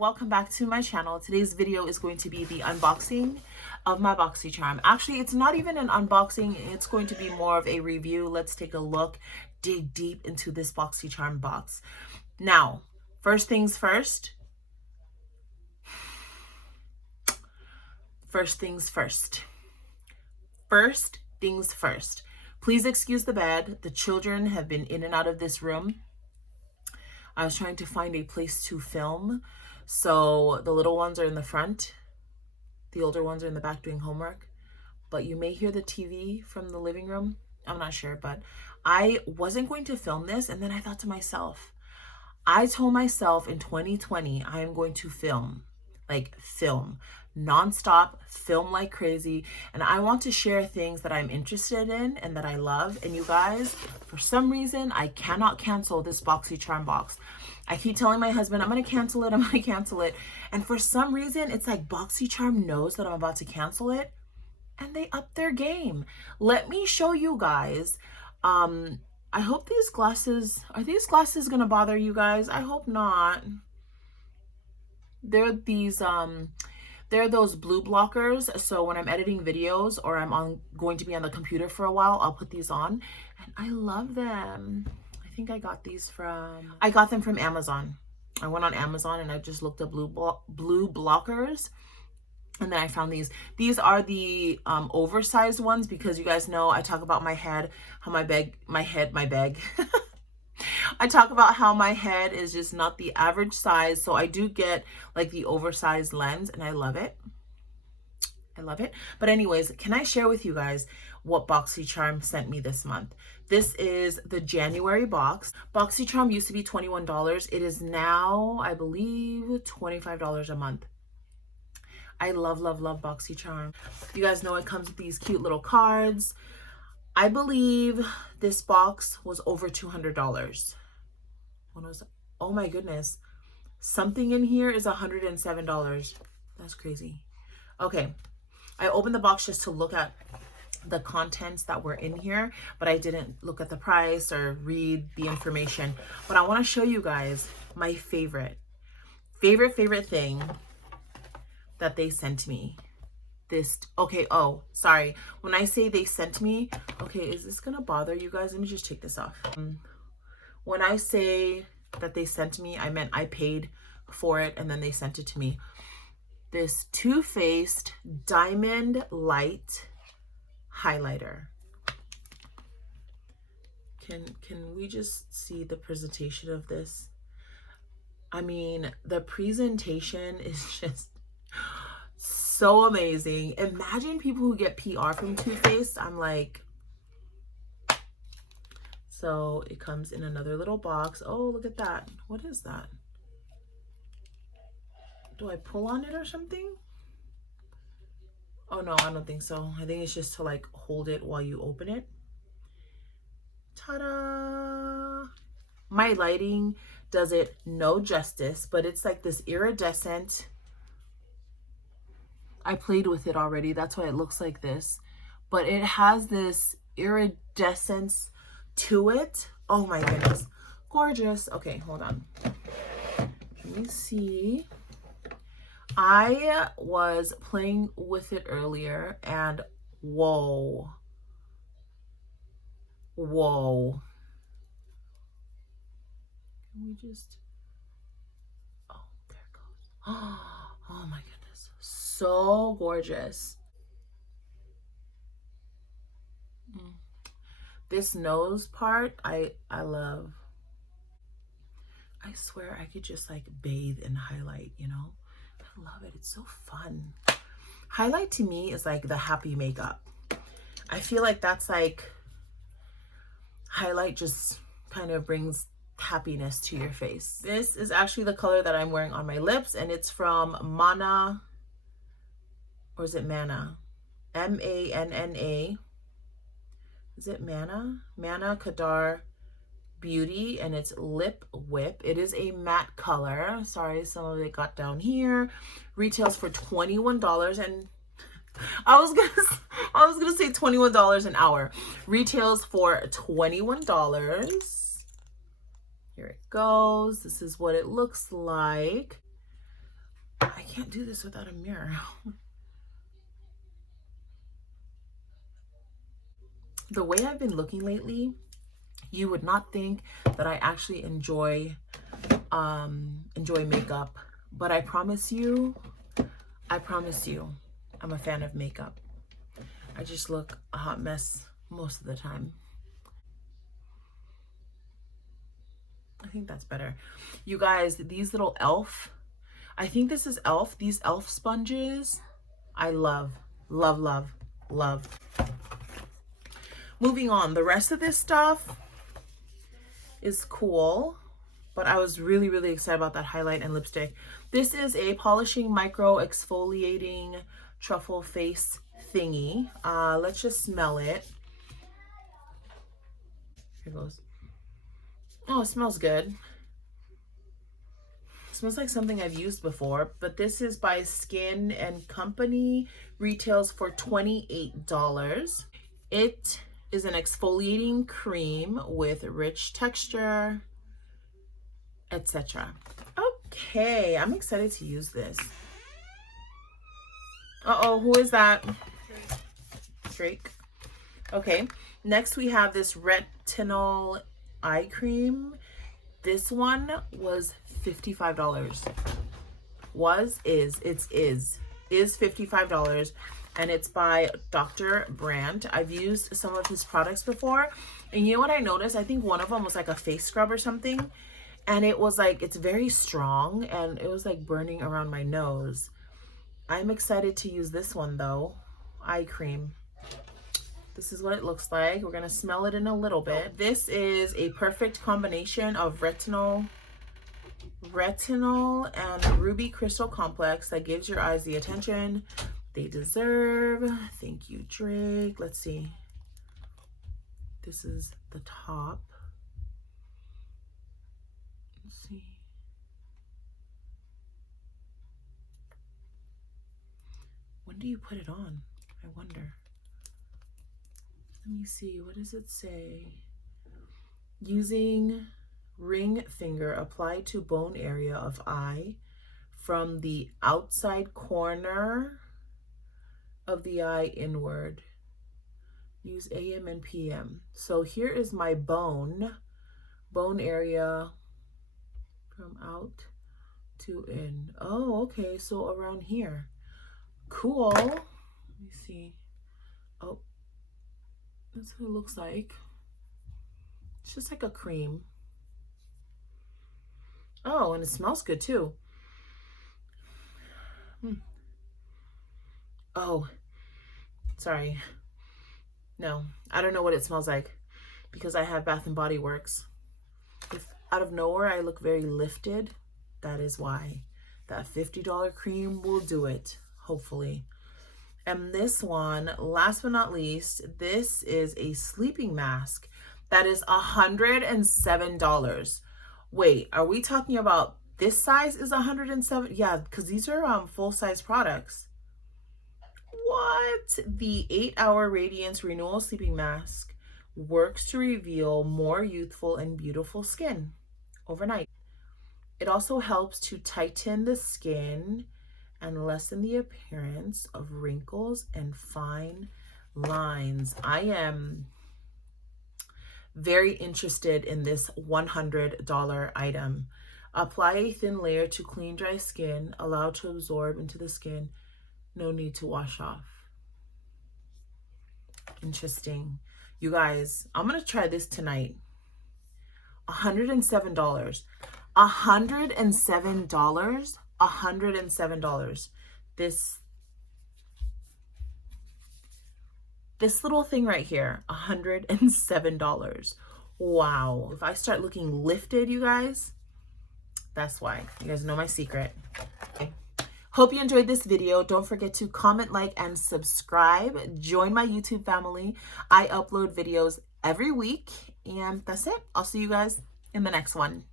Welcome back to my channel. Today's video is going to be the unboxing of my BOXYCHARM. Actually, it's not even an unboxing, it's going to be more of a review. Let's take a look, dig deep into this BOXYCHARM box. Now, first things first. First things first. Please excuse the bed. The children have been in and out of this room. I was trying to find a place to film. So the little ones are in the front. The older ones are in the back doing homework. But you may hear the TV from the living room. I'm not sure, but I wasn't going to film this. And then I thought to myself, I told myself in 2020, I am going to film nonstop, film like crazy. And I want to share things that I'm interested in and that I love. And you guys, for some reason, I cannot cancel this BOXYCHARM box. I keep telling my husband, I'm going to cancel it. And for some reason, it's like BOXYCHARM knows that I'm about to cancel it. And they up their game. Let me show you guys. I hope these glasses, are these glasses going to bother you guys? I hope not. They're those blue blockers. So when I'm editing videos or I'm going to be on the computer for a while, I'll put these on. And I love them. I think I got them from Amazon. I went on Amazon and I just looked up blue blockers. And then I found these. These are the oversized ones because you guys know I talk about my head, how I talk about how my head is just not the average size. So I do get like the oversized lens and I love it. But anyways, can I share with you guys what BOXYCHARM sent me this month? This is the January box. BOXYCHARM used to be $21. It is now, I believe, $25 a month. I love BOXYCHARM. You guys know it comes with these cute little cards. I believe this box was over $200. When was it? Oh my goodness. Something in here is $107. That's crazy. Okay. I opened the box just to look at the contents that were in here, but I didn't look at the price or read the information. But I want to show you guys my favorite thing that they sent me. Oh, sorry. When I say they sent me, okay, is this gonna bother you guys? Let me just take this off. When I say that they sent me, I meant I paid for it and then they sent it to me. This Too Faced Diamond Light highlighter. Can we just see the presentation of this? I mean, the presentation is just so amazing. Imagine people who get PR from Too Faced. I'm like, so it comes in another little box. Oh, look at that. What is that? Do I pull on it or something? Oh no, I don't think so. I think it's just to like hold it while you open it. Ta-da! My lighting does it no justice, but it's like this iridescent. I played with it already. That's why it looks like this. But it has this iridescence to it. Oh my goodness. Gorgeous. Okay, hold on. Let me see. I was playing with it earlier and whoa. Can we just... Oh, there it goes. Oh my goodness. So gorgeous. This nose part, I love. I swear I could just like bathe and highlight, you know? I love it. It's so fun. Highlight to me is like the happy makeup. I feel like that's like, highlight just kind of brings happiness to your face. This is actually the color that I'm wearing on my lips and it's from Mana, or is it Mana? M-A-N-N-A. Is it Mana? Mana Kadar Beauty, and it's Lip Whip. It is a matte color. Sorry, some of it got down here. Retails for $21, and I was gonna say $21 an hour. Retails for $21. Here it goes. This is what it looks like. can't do this without a mirror. The way I've been looking lately, you would not think that I actually enjoy makeup, but I promise you, I'm a fan of makeup. I just look a hot mess most of the time. I think that's better. You guys, these little e.l.f., I think this is e.l.f., these e.l.f. sponges, I love, love, love, love. Moving on, the rest of this stuff is cool, but I was really, really excited about that highlight and lipstick. This is a polishing micro exfoliating truffle face thingy. Let's just smell it. Here goes. Oh, it smells good. It smells like something I've used before, but this is by Skin and Company. Retails for $28. It is an exfoliating cream with rich texture, etc. Okay, I'm excited to use this. Uh-oh, who is that? Drake. Okay, next we have this retinol eye cream. This one was $55. Is $55, and it's by Dr. Brandt. I've used some of his products before, and you know what I noticed? I think one of them was like a face scrub or something, and it was like, it's very strong, and it was like burning around my nose. I'm excited to use this one though, eye cream. This is what it looks like. We're gonna smell it in a little bit. This is a perfect combination of retinol and ruby crystal complex that gives your eyes the attention they deserve. Thank you, Drake. Let's see. This is the top. Let's see. When do you put it on? I wonder. Let me see. What does it say? Using ring finger, apply to bone area of eye from the outside corner of the eye inward. Use AM and PM. So here is my bone area from out to in. Oh, okay, so around here. Cool. Let me see. Oh, that's what it looks like. It's just like a cream. Oh, and it smells good too. Oh, sorry. No, I don't know what it smells like because I have Bath and Body Works. If out of nowhere I look very lifted, that is why. That $50 cream will do it, hopefully. And this one, last but not least, this is a sleeping mask that is $107. Wait, are we talking about this size is $107? Yeah, because these are full-size products. What? The 8-hour Radiance Renewal Sleeping Mask works to reveal more youthful and beautiful skin overnight. It also helps to tighten the skin and lessen the appearance of wrinkles and fine lines. I am very interested in this $100 item. Apply a thin layer to clean dry skin, allow to absorb into the skin. No need to wash off. Interesting. You guys, I'm gonna try this tonight. $107. $107. $107. This little thing right here, $107. Wow. If I start looking lifted, you guys, that's why. You guys know my secret. Okay. Hope you enjoyed this video. Don't forget to comment, like, and subscribe. Join my YouTube family. I upload videos every week. And that's it. I'll see you guys in the next one.